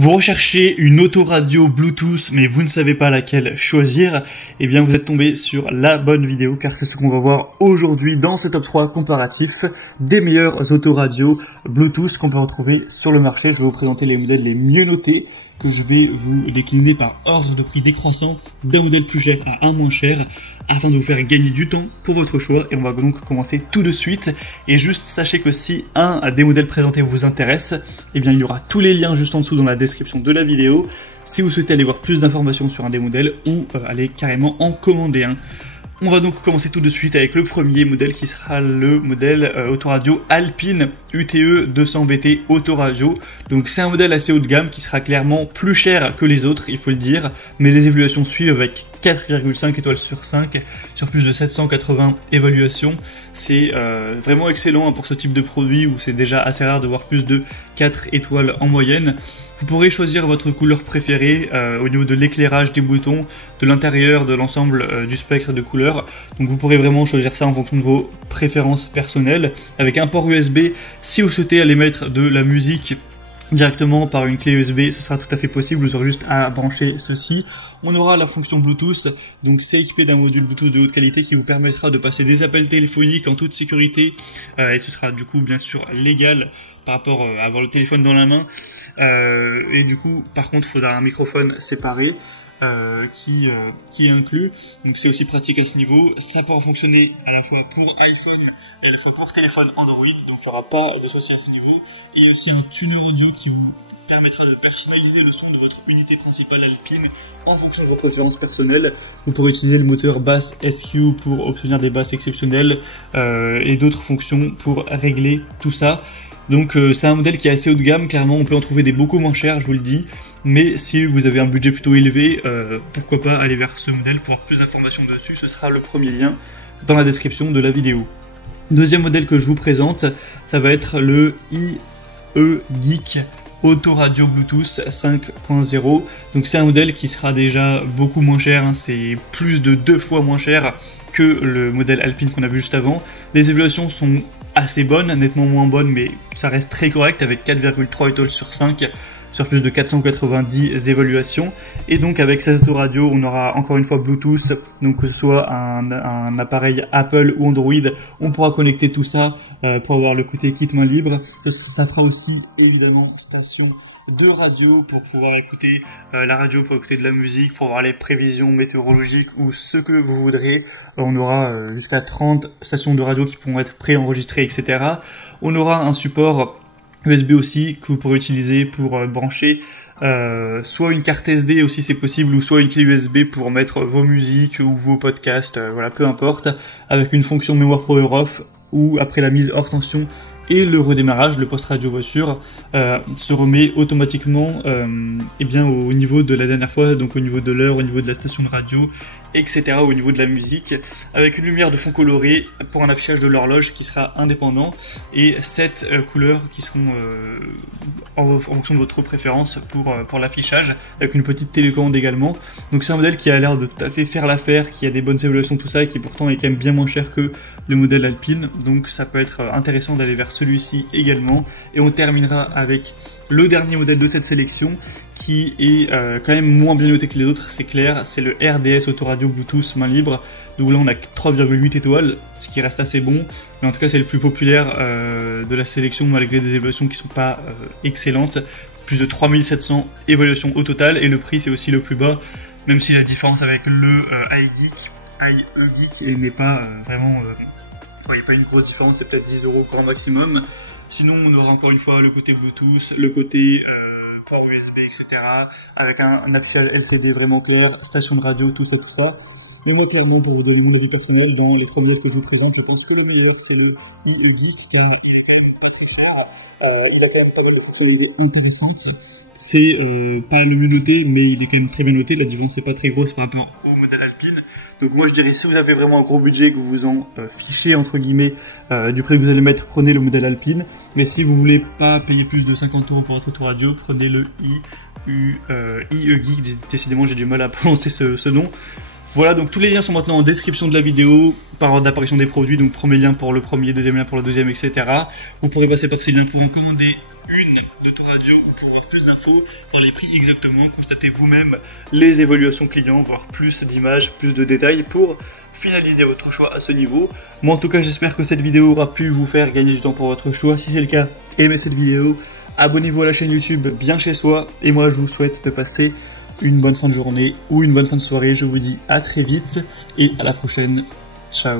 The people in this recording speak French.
Vous recherchez une autoradio Bluetooth mais vous ne savez pas laquelle choisir, eh bien vous êtes tombé sur la bonne vidéo car c'est ce qu'on va voir aujourd'hui dans ce top 3 comparatif des meilleures autoradios Bluetooth qu'on peut retrouver sur le marché. Je vais vous présenter les modèles les mieux notés que je vais vous décliner par ordre de prix décroissant d'un modèle plus cher à un moins cher afin de vous faire gagner du temps pour votre choix. Et on va donc commencer tout de suite. Et juste sachez que si un des modèles présentés vous intéresse, eh bien il y aura tous les liens juste en dessous dans la description de la vidéo si vous souhaitez aller voir plus d'informations sur un des modèles ou aller carrément en commander un. On va donc commencer tout de suite avec le premier modèle qui sera le modèle autoradio Alpine UTE 200BT autoradio. Donc c'est un modèle assez haut de gamme qui sera clairement plus cher que les autres, il faut le dire, mais les évaluations suivent avec 4,5 étoiles sur 5 sur plus de 780 évaluations. C'est vraiment excellent pour ce type de produit où c'est déjà assez rare de voir plus de 4 étoiles en moyenne. Vous pourrez choisir votre couleur préférée au niveau de l'éclairage des boutons, de l'intérieur, de l'ensemble du spectre de couleurs. Donc vous pourrez vraiment choisir ça en fonction de vos préférences personnelles. Avec un port USB, si vous souhaitez aller mettre de la musique directement par une clé USB, ce sera tout à fait possible, vous aurez juste à brancher ceci. On aura la fonction Bluetooth, donc c'est équipé d'un module Bluetooth de haute qualité qui vous permettra de passer des appels téléphoniques en toute sécurité et ce sera du coup bien sûr légal par rapport à avoir le téléphone dans la main et du coup par contre il faudra un microphone séparé qui est inclus, donc c'est aussi pratique à ce niveau. Ça pourra fonctionner à la fois pour iPhone et à la fois pour téléphone Android, donc il n'y aura pas de souci à ce niveau. Et il y a aussi un tuner audio qui vous permettra de personnaliser le son de votre unité principale Alpine en fonction de vos préférences personnelles. Vous pourrez utiliser le moteur Bass SQ pour obtenir des basses exceptionnelles et d'autres fonctions pour régler tout ça. Donc c'est un modèle qui est assez haut de gamme, clairement on peut en trouver des beaucoup moins chers, je vous le dis. Mais si vous avez un budget plutôt élevé, pourquoi pas aller vers ce modèle pour avoir plus d'informations dessus, ce sera le premier lien dans la description de la vidéo. Deuxième modèle que je vous présente, ça va être le iEgeek Autoradio Bluetooth 5.0. Donc c'est un modèle qui sera déjà beaucoup moins cher, hein, c'est plus de 2 fois moins cher que le modèle Alpine qu'on a vu juste avant. Les évaluations sont assez bonnes, nettement moins bonnes, mais ça reste très correct avec 4,3 étoiles sur 5 sur plus de 490 évaluations. Et donc avec cette autoradio, on aura encore une fois Bluetooth, donc que ce soit un appareil Apple ou Android, on pourra connecter tout ça pour avoir le côté kit main libre. Ça fera aussi évidemment station de radio pour pouvoir écouter la radio, pour écouter de la musique, pour avoir les prévisions météorologiques ou ce que vous voudrez. On aura jusqu'à 30 stations de radio qui pourront être préenregistrées, etc. On aura un support USB aussi que vous pourrez utiliser pour brancher soit une carte SD aussi c'est possible, ou soit une clé USB pour mettre vos musiques ou vos podcasts, voilà, peu importe, avec une fonction mémoire power off ou après la mise hors tension et le redémarrage, le post radio voiture se remet automatiquement et bien au niveau de la dernière fois, donc au niveau de l'heure, au niveau de la station de radio, etc., au niveau de la musique, avec une lumière de fond colorée pour un affichage de l'horloge qui sera indépendant et 7 couleurs qui seront en fonction de votre préférence pour l'affichage, avec une petite télécommande également. Donc c'est un modèle qui a l'air de tout à fait faire l'affaire, qui a des bonnes évaluations, tout ça, et qui pourtant est quand même bien moins cher que le modèle Alpine, donc ça peut être intéressant d'aller vers celui-ci également. Et on terminera avec le dernier modèle de cette sélection qui est quand même moins bien noté que les autres, c'est clair, c'est le RDS Autoradio Bluetooth main libre. Donc là on a 3,8 étoiles, ce qui reste assez bon, mais en tout cas c'est le plus populaire de la sélection malgré des évaluations qui sont pas excellentes. Plus de 3700 évaluations au total, et le prix c'est aussi le plus bas, même si la différence avec le iEgeek n'est pas vraiment... il n'y a pas une grosse différence, c'est peut-être 10 € grand maximum. Sinon, on aura encore une fois le côté Bluetooth, le côté port USB, etc. Avec un affichage LCD vraiment clair, station de radio, tout ça, tout ça. Mais moi, clairement, pour vous donner mon avis personnel, dans les premiers que je vous présente, je pense que le meilleur, c'est le iEgeek, car il est quand même pas très cher. Il a quand même pas mal de fonctionnalités intéressantes. C'est pas le mieux noté, mais il est quand même très bien noté. La différence n'est pas très grosse par rapport au modèle Alpine. Donc moi je dirais, si vous avez vraiment un gros budget, que vous vous en fichez entre guillemets du prix que vous allez mettre, prenez le modèle Alpine. Mais si vous voulez pas payer plus de 50 € pour votre autoradio, prenez le iEgeek. Décidément j'ai du mal à prononcer ce nom. Voilà, donc tous les liens sont maintenant en description de la vidéo par ordre d'apparition des produits. Donc premier lien pour le premier, deuxième lien pour le deuxième, etc. Vous pourrez passer par ces liens pour en commander une d'autoradio pour avoir plus d'infos. voir les prix exactement, constatez vous-même les évaluations clients, voir plus d'images, plus de détails pour finaliser votre choix à ce niveau. Moi en tout cas j'espère que cette vidéo aura pu vous faire gagner du temps pour votre choix. Si c'est le cas, aimez cette vidéo, abonnez-vous à la chaîne YouTube Bien Chez Soi et moi je vous souhaite de passer une bonne fin de journée ou une bonne fin de soirée. Je vous dis à très vite et à la prochaine. Ciao.